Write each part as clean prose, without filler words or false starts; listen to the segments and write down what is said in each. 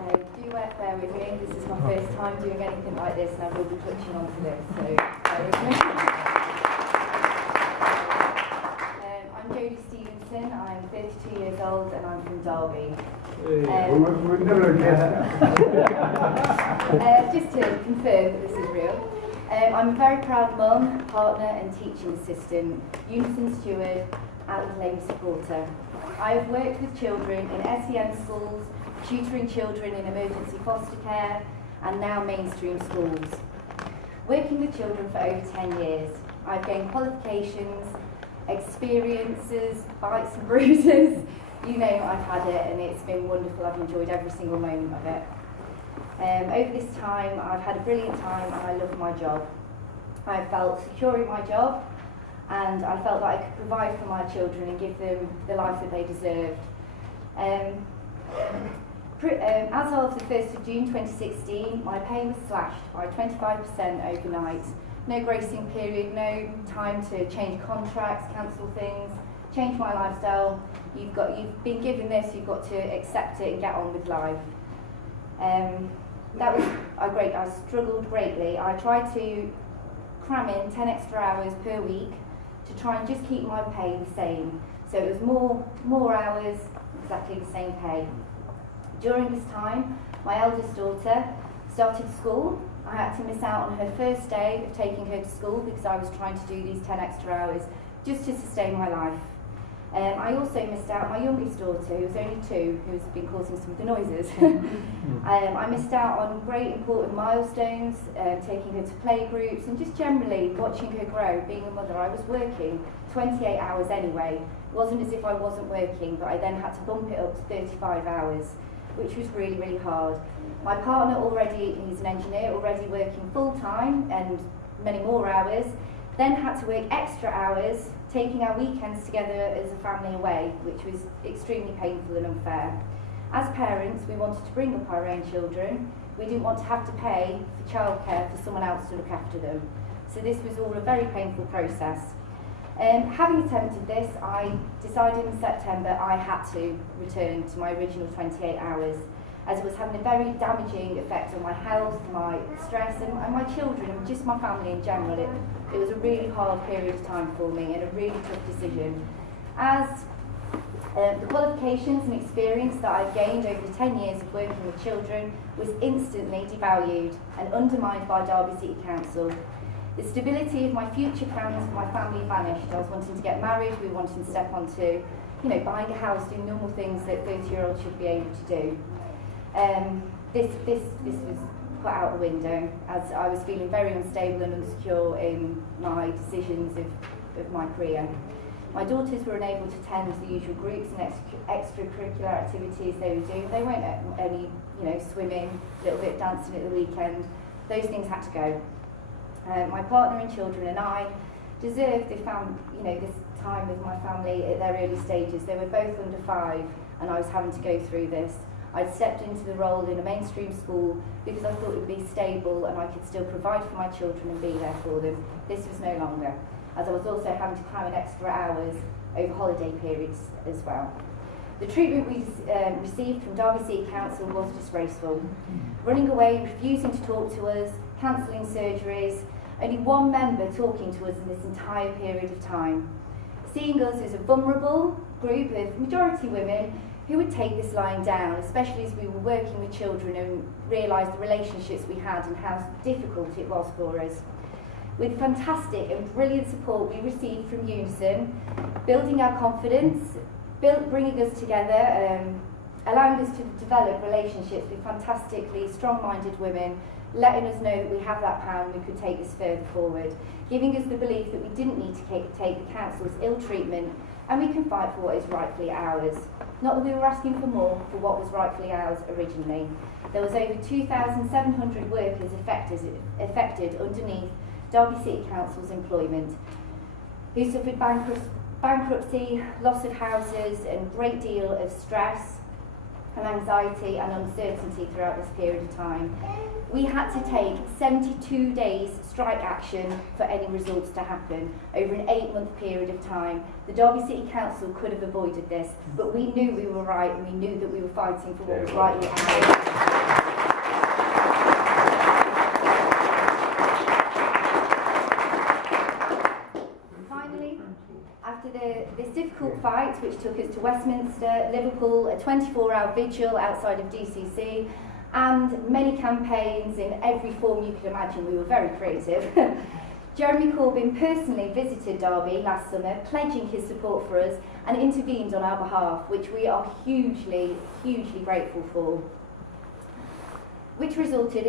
Do bear with me, this is my first time doing anything like this and I will be touching onto this, so bear with me. I'm Jodie Stevenson, I'm 32 years old and I'm from Derby. We've never guessed that. Just to confirm that this is real, I'm a very proud mum, partner and teaching assistant, Unison steward, and Labour supporter. I have worked with children in SEN schools, tutoring children in emergency foster care and now mainstream schools. Working with children for over 10 years, I've gained qualifications, experiences, bites and bruises, you name it, I've had it, and it's been wonderful. I've enjoyed every single moment of it. Over this time, I've had a brilliant time and I love my job. I felt secure in my job and I felt that I could provide for my children and give them the life that they deserved. As of the 1st of June 2016, my pay was slashed by 25% overnight. No gracing period, no time to change contracts, cancel things, change my lifestyle. You've been given this, you've got to accept it and get on with life. That was great. I struggled greatly. I tried to cram in 10 extra hours per week to try and just keep my pay the same. So it was more hours, exactly the same pay. During this time, my eldest daughter started school. I had to miss out on her first day of taking her to school because I was trying to do these 10 extra hours just to sustain my life. I also missed out my youngest daughter, who was only 2, who's been causing some of the noises. I missed out on great important milestones, taking her to play groups and just generally watching her grow. Being a mother, I was working 28 hours anyway. It wasn't as if I wasn't working, but I then had to bump it up to 35 hours, which was really, really hard. My partner he's an engineer, already working full-time and many more hours, then had to work extra hours, taking our weekends together as a family away, which was extremely painful and unfair. As parents, we wanted to bring up our own children. We didn't want to have to pay for childcare for someone else to look after them. So this was all a very painful process. Having attempted this, I decided in September I had to return to my original 28 hours, as it was having a very damaging effect on my health, my stress and my children and just my family in general. It was a really hard period of time for me and a really tough decision. As the qualifications and experience that I've gained over the 10 years of working with children was instantly devalued and undermined by Derby City Council. The stability of my future plans for my family vanished. I was wanting to get married, we were wanting to step onto, buying a house, doing normal things that 30-year-olds should be able to do. This was put out the window as I was feeling very unstable and insecure in my decisions of my career. My daughters were unable to attend the usual groups and extracurricular activities they were doing. They weren't only, swimming, a little bit dancing at the weekend. Those things had to go. My partner and children and I deserved this time with my family at their early stages. They were both under 5 and I was having to go through this. I'd stepped into the role in a mainstream school because I thought it would be stable and I could still provide for my children and be there for them. This was no longer, as I was also having to cram in extra hours over holiday periods as well. The treatment we received from Derby City Council was disgraceful. Running away, refusing to talk to us, cancelling surgeries, only one member talking to us in this entire period of time. Seeing us as a vulnerable group of majority women who would take this lying down, especially as we were working with children and realised the relationships we had and how difficult it was for us. With fantastic and brilliant support we received from Unison, building our confidence, bringing us together, allowing us to develop relationships with fantastically strong-minded women, letting us know that we have that power and we could take this further forward, giving us the belief that we didn't need to take the council's ill treatment and we can fight for what is rightfully ours. Not that we were asking for more for what was rightfully ours originally. There was over 2,700 workers affected underneath Derby City Council's employment, who suffered bankruptcy, loss of houses and a great deal of stress and anxiety and uncertainty throughout this period of time. We had to take 72 days strike action for any results to happen over an 8-month period of time. The Derby City Council could have avoided this, but we knew we were right and we knew that we were fighting for what was rightly ours. this difficult fight, which took us to Westminster, Liverpool, a 24-hour vigil outside of DCC, and many campaigns in every form you could imagine, we were very creative. Jeremy Corbyn personally visited Derby last summer, pledging his support for us and intervened on our behalf, which we are hugely, hugely grateful for. Which resulted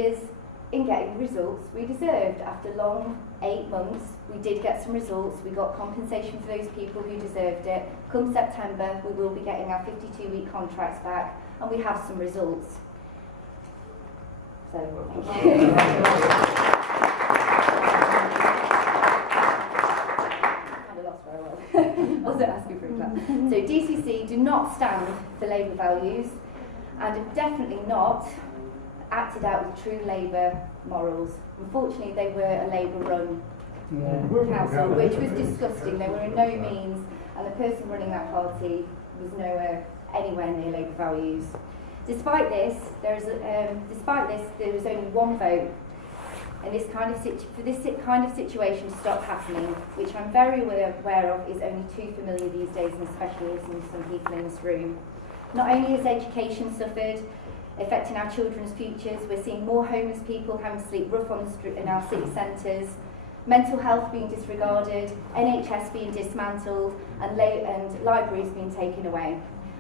in getting the results we deserved. After long 8 months, we did get some results. We got compensation for those people who deserved it. Come September, we will be getting our 52-week contracts back, and we have some results. So, thank you. I wasn't asking for a clap. So DCC do not stand for Labour values and have definitely not acted out with true Labour morals. Unfortunately, they were a Labour-run council, which was disgusting. They were in no means, and the person running that party was anywhere near Labour values. Despite this, there was only one vote, and for this kind of situation to stop happening, which I'm very aware of is only too familiar these days, and especially listening to some people in this room. Not only has education suffered, affecting our children's futures, we're seeing more homeless people having to sleep rough on the street in our city centres, mental health being disregarded, NHS being dismantled, and libraries being taken away.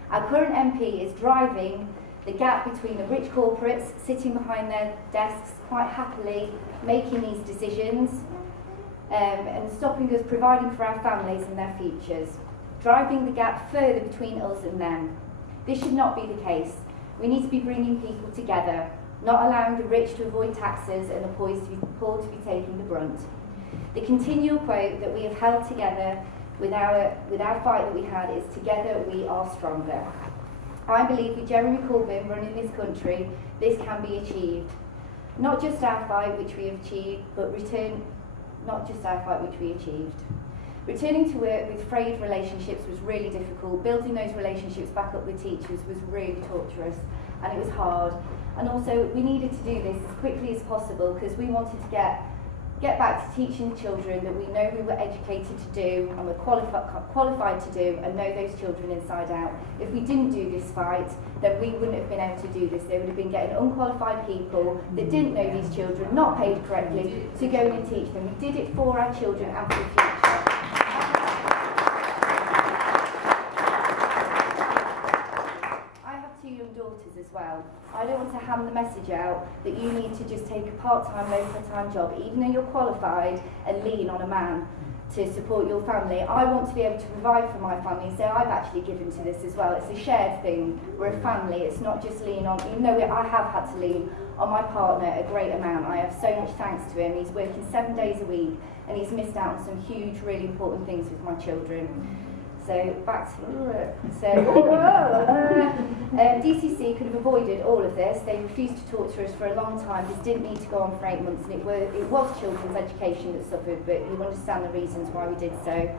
Our current MP is driving the gap between the rich corporates sitting behind their desks quite happily making these decisions and stopping us providing for our families and their futures, driving the gap further between us and them. This should not be the case. We need to be bringing people together, not allowing the rich to avoid taxes and the poor to be taking the brunt. The continual quote that we have held together with our fight that we had is, "Together we are stronger." I believe with Jeremy Corbyn running this country, this can be achieved. Not just our fight, which we have achieved, but Returning to work with frayed relationships was really difficult. Building those relationships back up with teachers was really torturous, and it was hard. And also, we needed to do this as quickly as possible because we wanted to get back to teaching the children that we know we were educated to do and were qualified to do, and know those children inside out. If we didn't do this fight, then we wouldn't have been able to do this. They would have been getting unqualified people that didn't know these children, not paid correctly, to go in and teach them. We did it for our children and for the future. I have 2 young daughters as well. I don't want to hand the message out that you need to just take a part-time, low-time job, even though you're qualified, and lean on a man to support your family. I want to be able to provide for my family, so I've actually given to this as well. It's a shared thing. We're a family. It's not just lean on, even though I have had to lean on my partner a great amount. I have so much thanks to him. He's working 7 days a week, and he's missed out on some huge, really important things with my children. So back to DCC could have avoided all of this. They refused to talk to us for a long time. This didn't need to go on for 8 months, and it was children's education that suffered, but you understand the reasons why we did so.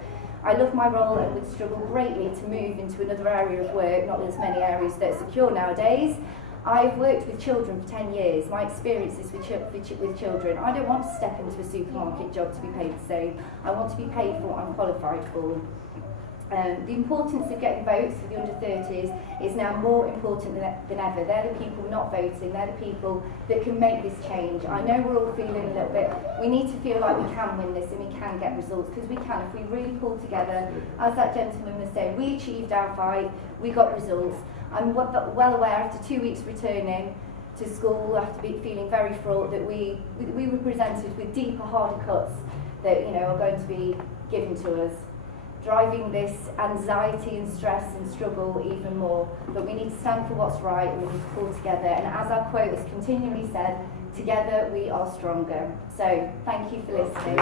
I love my role and would struggle greatly to move into another area of work, not as many areas that are secure nowadays. I've worked with children for 10 years. My experience is with children. I don't want to step into a supermarket job to be paid the same. I want to be paid for what I'm qualified for. The importance of getting votes for the under 30s is now more important than ever. They're the people not voting, they're the people that can make this change. I know we're all feeling a little bit, we need to feel like we can win this and we can get results, because we can if we really pull together. As that gentleman was saying, we achieved our fight, we got results. I'm well aware after 2 weeks returning to school, after feeling very fraught, that we were presented with deeper, harder cuts that are going to be given to us, driving this anxiety and stress and struggle even more. But we need to stand for what's right, and we need to pull together. And as our quote has continually said, together we are stronger. So thank you for listening.